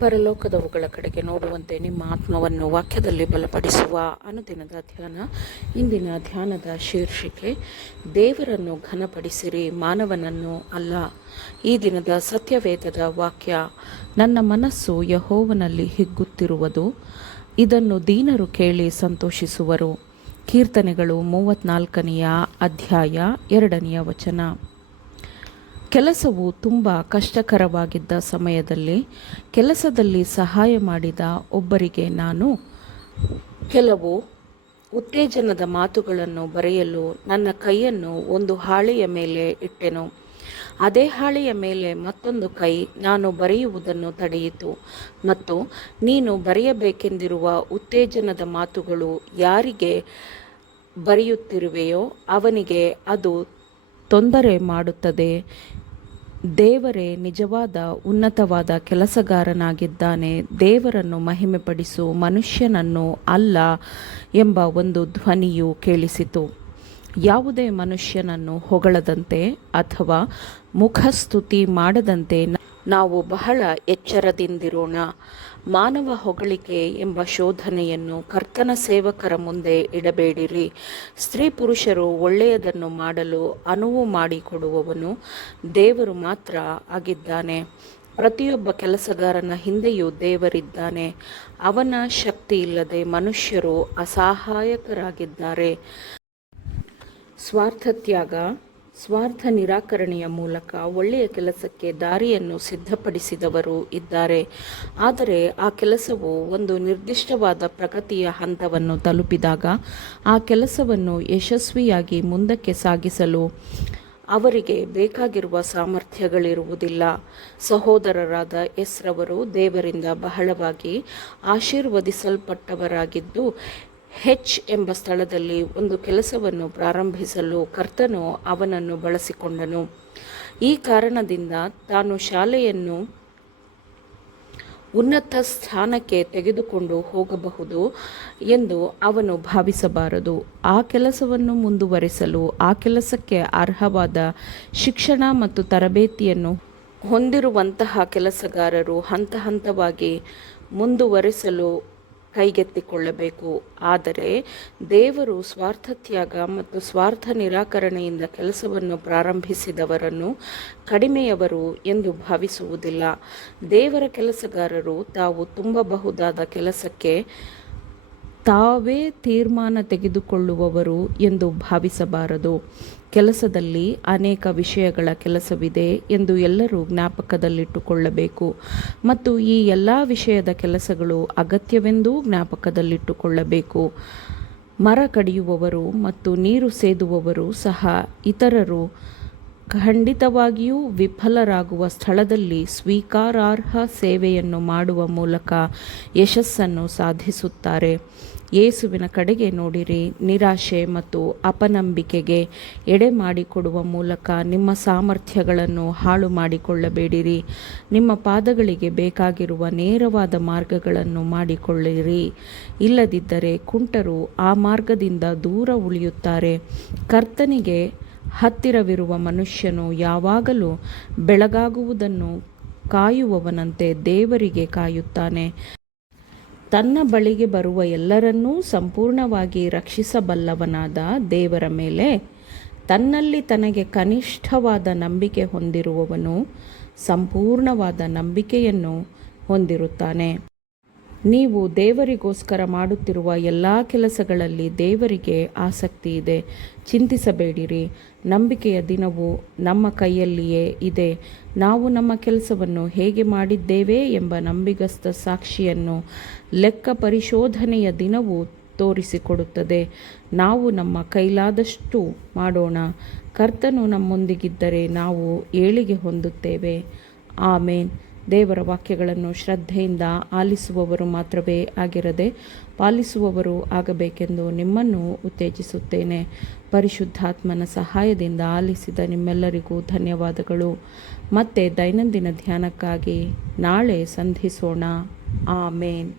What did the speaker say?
ಪರಲೋಕದವುಗಳ ಕಡೆಗೆ ನೋಡುವಂತೆ ನಿಮ್ಮ ಆತ್ಮವನ್ನು ವಾಕ್ಯದಲ್ಲಿ ಬಲಪಡಿಸುವ ಅನುದಿನದ ಧ್ಯಾನ. ಇಂದಿನ ಧ್ಯಾನದ ಶೀರ್ಷಿಕೆ ದೇವರನ್ನು ಘನಪಡಿಸಿರಿ, ಮಾನವನನ್ನು ಅಲ್ಲ. ಈ ದಿನದ ಸತ್ಯವೇದದ ವಾಕ್ಯ, ನನ್ನ ಮನಸ್ಸು ಯೆಹೋವನಲ್ಲಿ ಹಿಗ್ಗುತ್ತಿರುವುದು, ಇದನ್ನು ದೀನರು ಕೇಳಿ ಸಂತೋಷಿಸುವರು. ಕೀರ್ತನೆಗಳು 34ನೇ ಅಧ್ಯಾಯ 2ನೇ ವಚನ. ಕೆಲಸವು ತುಂಬ ಕಷ್ಟಕರವಾಗಿದ್ದ ಸಮಯದಲ್ಲಿ ಕೆಲಸದಲ್ಲಿ ಸಹಾಯ ಮಾಡಿದ ಒಬ್ಬರಿಗೆ ನಾನು ಕೆಲವು ಉತ್ತೇಜನದ ಮಾತುಗಳನ್ನು ಬರೆಯಲು ನನ್ನ ಕೈಯನ್ನು ಒಂದು ಹಾಳೆಯ ಮೇಲೆ ಇಟ್ಟೆನು. ಅದೇ ಹಾಳೆಯ ಮೇಲೆ ಮತ್ತೊಂದು ಕೈ ನಾನು ಬರೆಯುವುದನ್ನು ತಡೆಯಿತು ಮತ್ತು ನೀನು ಬರೆಯಬೇಕೆಂದಿರುವ ಉತ್ತೇಜನದ ಮಾತುಗಳು ಯಾರಿಗೆ ಬರೆಯುತ್ತಿರುವೆಯೋ ಅವನಿಗೆ ಅದು ತೊಂದರೆ ಮಾಡುತ್ತದೆ. ದೇವರೇ ನಿಜವಾದ ಉನ್ನತವಾದ ಕೆಲಸಗಾರನಾಗಿದ್ದಾನೆ, ದೇವರನ್ನು ಮಹಿಮೆಪಡಿಸು, ಮನುಷ್ಯನನ್ನು ಅಲ್ಲ ಎಂಬ ಒಂದು ಧ್ವನಿಯು ಕೇಳಿಸಿತು. ಯಾವುದೇ ಮನುಷ್ಯನನ್ನು ಹೊಗಳದಂತೆ ಅಥವಾ ಮುಖಸ್ತುತಿ ಮಾಡದಂತೆ ನಾವು ಬಹಳ ಎಚ್ಚರದಿಂದಿರೋಣ. ಮಾನವ ಹೊಗಳಿಕೆ ಎಂಬ ಶೋಧನೆಯನ್ನು ಕರ್ತನ ಸೇವಕರ ಮುಂದೆ ಇಡಬೇಡಿರಿ. ಸ್ತ್ರೀ ಪುರುಷರು ಒಳ್ಳೆಯದನ್ನು ಮಾಡಲು ಅನುವು ಮಾಡಿಕೊಡುವವನು ದೇವರು ಮಾತ್ರ ಆಗಿದ್ದಾನೆ. ಪ್ರತಿಯೊಬ್ಬ ಕೆಲಸಗಾರನ ಹಿಂದೆಯೂ ದೇವರಿದ್ದಾನೆ. ಅವನ ಶಕ್ತಿ ಇಲ್ಲದೆ ಮನುಷ್ಯರು ಅಸಹಾಯಕರಾಗಿದ್ದಾರೆ. ಸ್ವಾರ್ಥತ್ಯಾಗ, ಸ್ವಾರ್ಥ ನಿರಾಕರಣೆಯ ಮೂಲಕ ಒಳ್ಳೆಯ ಕೆಲಸಕ್ಕೆ ದಾರಿಯನ್ನು ಸಿದ್ಧಪಡಿಸಿದವರು ಇದ್ದಾರೆ. ಆದರೆ ಆ ಕೆಲಸವು ಒಂದು ನಿರ್ದಿಷ್ಟವಾದ ಪ್ರಗತಿಯ ಹಂತವನ್ನು ತಲುಪಿದಾಗ ಆ ಕೆಲಸವನ್ನು ಯಶಸ್ವಿಯಾಗಿ ಮುಂದಕ್ಕೆ ಸಾಗಿಸಲು ಅವರಿಗೆ ಬೇಕಾಗಿರುವ ಸಾಮರ್ಥ್ಯಗಳಿರುವುದಿಲ್ಲ. ಸಹೋದರರಾದ ಎಸ್ರವರು ದೇವರಿಂದ ಬಹಳವಾಗಿ ಆಶೀರ್ವದಿಸಲ್ಪಟ್ಟವರಾಗಿದ್ದು, ಹೆಚ್ ಎಂಬ ಸ್ಥಳದಲ್ಲಿ ಒಂದು ಕೆಲಸವನ್ನು ಪ್ರಾರಂಭಿಸಲು ಕರ್ತನು ಅವನನ್ನು ಬಳಸಿಕೊಂಡನು. ಈ ಕಾರಣದಿಂದ ತಾನು ಶಾಲೆಯನ್ನು ಉನ್ನತ ಸ್ಥಾನಕ್ಕೆ ತೆಗೆದುಕೊಂಡು ಹೋಗಬಹುದು ಎಂದು ಅವನು ಭಾವಿಸಬಾರದು. ಆ ಕೆಲಸವನ್ನು ಮುಂದುವರೆಸಲು ಆ ಕೆಲಸಕ್ಕೆ ಅರ್ಹವಾದ ಶಿಕ್ಷಣ ಮತ್ತು ತರಬೇತಿಯನ್ನು ಹೊಂದಿರುವಂತಹ ಕೆಲಸಗಾರರು ಹಂತ ಹಂತವಾಗಿ ಮುಂದುವರೆಸಲು ಕೈಗೆತ್ತಿಕೊಳ್ಳಬೇಕು. ಆದರೆ ದೇವರು ಸ್ವಾರ್ಥತ್ಯಾಗ ಮತ್ತು ಸ್ವಾರ್ಥ ನಿರಾಕರಣೆಯಿಂದ ಕೆಲಸವನ್ನು ಪ್ರಾರಂಭಿಸಿದವರನ್ನು ಕಡಿಮೆಯವರು ಎಂದು ಭಾವಿಸುವುದಿಲ್ಲ. ದೇವರ ಕೆಲಸಗಾರರು ತಾವು ತುಂಬಬಹುದಾದ ಕೆಲಸಕ್ಕೆ ತಾವೇ ತೀರ್ಮಾನ ತೆಗೆದುಕೊಳ್ಳುವವರು ಎಂದು ಭಾವಿಸಬಾರದು. ಕೆಲಸದಲ್ಲಿ ಅನೇಕ ವಿಷಯಗಳ ಕೆಲಸವಿದೆ ಎಂದು ಎಲ್ಲರೂ ಜ್ಞಾಪಕದಲ್ಲಿಟ್ಟುಕೊಳ್ಳಬೇಕು ಮತ್ತು ಈ ಎಲ್ಲ ವಿಷಯದ ಕೆಲಸಗಳು ಅಗತ್ಯವೆಂದೂ ಜ್ಞಾಪಕದಲ್ಲಿಟ್ಟುಕೊಳ್ಳಬೇಕು. ಮರ ಕಡಿಯುವವರು ಮತ್ತು ನೀರು ಸೇದುವವರು ಸಹ ಇತರರು ಖಂಡಿತವಾಗಿಯೂ ವಿಫಲರಾಗುವ ಸ್ಥಳದಲ್ಲಿ ಸ್ವೀಕಾರಾರ್ಹ ಸೇವೆಯನ್ನು ಮಾಡುವ ಮೂಲಕ ಯಶಸ್ಸನ್ನು ಸಾಧಿಸುತ್ತಾರೆ. ಯೇಸುವಿನ ಕಡೆಗೆ ನೋಡಿರಿ. ನಿರಾಶೆ ಮತ್ತು ಅಪನಂಬಿಕೆಗೆ ಎಡೆ ಮಾಡಿಕೊಡುವ ಮೂಲಕ ನಿಮ್ಮ ಸಾಮರ್ಥ್ಯಗಳನ್ನು ಹಾಳು ಮಾಡಿಕೊಳ್ಳಬೇಡಿರಿ. ನಿಮ್ಮ ಪಾದಗಳಿಗೆ ಬೇಕಾಗಿರುವ ನೇರವಾದ ಮಾರ್ಗಗಳನ್ನು ಮಾಡಿಕೊಳ್ಳಿರಿ. ಇಲ್ಲದಿದ್ದರೆ ಕುಂಟರು ಆ ಮಾರ್ಗದಿಂದ ದೂರ ಉಳಿಯುತ್ತಾರೆ. ಕರ್ತನಿಗೆ ಹತ್ತಿರವಿರುವ ಮನುಷ್ಯನು ಯಾವಾಗಲೂ ಬೆಳಗಾಗುವುದನ್ನು ಕಾಯುವವನಂತೆ ದೇವರಿಗೆ ಕಾಯುತ್ತಾನೆ. ತನ್ನ ಬಳಿಗೆ ಬರುವ ಎಲ್ಲರನ್ನೂ ಸಂಪೂರ್ಣವಾಗಿ ರಕ್ಷಿಸಬಲ್ಲವನಾದ ದೇವರ ಮೇಲೆ ತನ್ನಲ್ಲಿ ತನಗೆ ಕನಿಷ್ಠವಾದ ನಂಬಿಕೆ ಹೊಂದಿರುವವನು ಸಂಪೂರ್ಣವಾದ ನಂಬಿಕೆಯನ್ನು ಹೊಂದಿರುತ್ತಾನೆ. ನೀವು ದೇವರಿಗೋಸ್ಕರ ಮಾಡುತ್ತಿರುವ ಎಲ್ಲ ಕೆಲಸಗಳಲ್ಲಿ ದೇವರಿಗೆ ಆಸಕ್ತಿ ಇದೆ. ಚಿಂತಿಸಬೇಡಿರಿ. ನಂಬಿಕೆಯ ದಿನವು ನಮ್ಮ ಕೈಯಲ್ಲಿಯೇ ಇದೆ. ನಾವು ನಮ್ಮ ಕೆಲಸವನ್ನು ಹೇಗೆ ಮಾಡಿದ್ದೇವೆ ಎಂಬ ನಂಬಿಗಸ್ತ ಸಾಕ್ಷಿಯನ್ನು ಲೆಕ್ಕ ಪರಿಶೋಧನೆಯ ದಿನವು ತೋರಿಸಿಕೊಡುತ್ತದೆ. ನಾವು ನಮ್ಮ ಕೈಲಾದಷ್ಟು ಮಾಡೋಣ. ಕರ್ತನು ನಮ್ಮೊಂದಿಗಿದ್ದರೆ ನಾವು ಏಳಿಗೆ ಹೊಂದುತ್ತೇವೆ. ಆಮೇನ್. ದೇವರ ವಾಕ್ಯಗಳನ್ನು ಶ್ರದ್ಧೆಯಿಂದ ಆಲಿಸುವವರು ಮಾತ್ರವೇ ಆಗಿರದೆ ಪಾಲಿಸುವವರು ಆಗಬೇಕೆಂದು ನಿಮ್ಮನ್ನು ಉತ್ತೇಜಿಸುತ್ತೇನೆ. ಪರಿಶುದ್ಧಾತ್ಮನ ಸಹಾಯದಿಂದ ಆಲಿಸಿದ ನಿಮ್ಮೆಲ್ಲರಿಗೂ ಧನ್ಯವಾದಗಳು. ಮತ್ತೆ ದೈನಂದಿನ ಧ್ಯಾನಕ್ಕಾಗಿ ನಾಳೆ ಸಂಧಿಸೋಣ. ಆಮೇನ್.